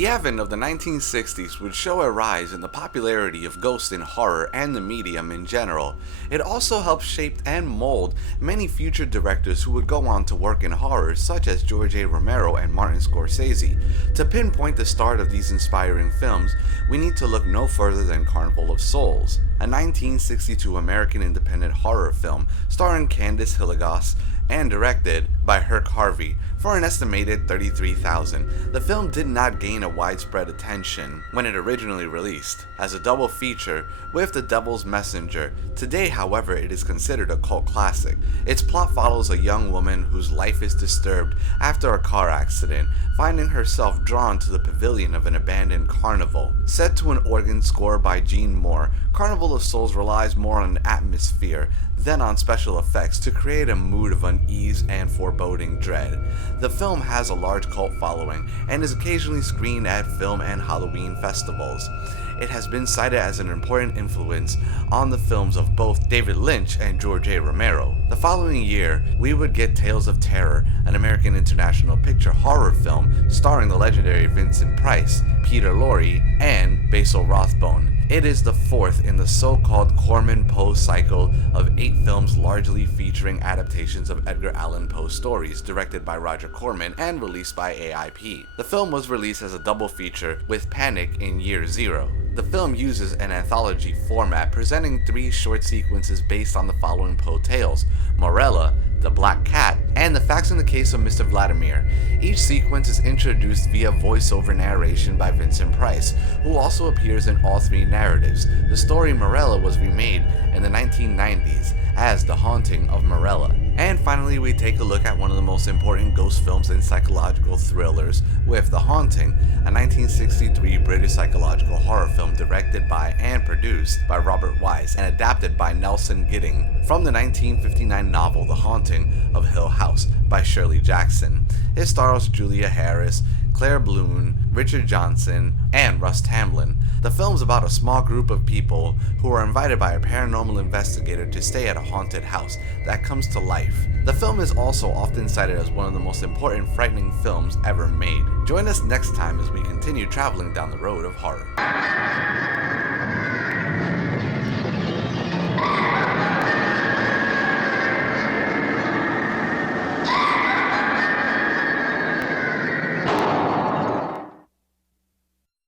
The advent of the 1960s would show a rise in the popularity of ghosts in horror and the medium in general. It also helped shape and mold many future directors who would go on to work in horror, such as George A. Romero and Martin Scorsese. To pinpoint the start of these inspiring films, we need to look no further than Carnival of Souls, a 1962 American independent horror film starring Candice Hilligoss and directed by Herc Harvey for an estimated $33,000. The film did not gain a widespread attention when it originally released, as a double feature with The Devil's Messenger. Today, however, it is considered a cult classic. Its plot follows a young woman whose life is disturbed after a car accident, finding herself drawn to the pavilion of an abandoned carnival. Set to an organ score by Gene Moore, Carnival of Souls relies more on atmosphere than on special effects to create a mood of unease and foreboding dread. The film has a large cult following and is occasionally screened at film and Halloween festivals. It has been cited as an important influence on the films of both David Lynch and George A. Romero. The following year, we would get Tales of Terror, an American International Picture horror film starring the legendary Vincent Price, Peter Lorre, and Basil Rathbone. It is the fourth in the so-called Corman Poe cycle of 8 films largely featuring adaptations of Edgar Allan Poe stories directed by Roger Corman and released by AIP. The film was released as a double feature with Panic in Year Zero. The film uses an anthology format, presenting 3 short sequences based on the following Poe tales: Morella, The Black Cat, and The Facts in the Case of Mr. Vladimir. Each sequence is introduced via voiceover narration by Vincent Price, who also appears in all 3 narratives. The story Morella was remade in the 1990s as The Haunting of Morella. And finally, we take a look at one of the most important ghost films and psychological thrillers with The Haunting, a 1963 British psychological horror film directed by and produced by Robert Wise and adapted by Nelson Gidding from the 1959 novel The Haunting of Hill House by Shirley Jackson. It stars Julia Harris, Claire Bloom, Richard Johnson, and Russ Tamblyn. The film's about a small group of people who are invited by a paranormal investigator to stay at a haunted house that comes to life. The film is also often cited as one of the most important frightening films ever made. Join us next time as we continue traveling down the road of horror.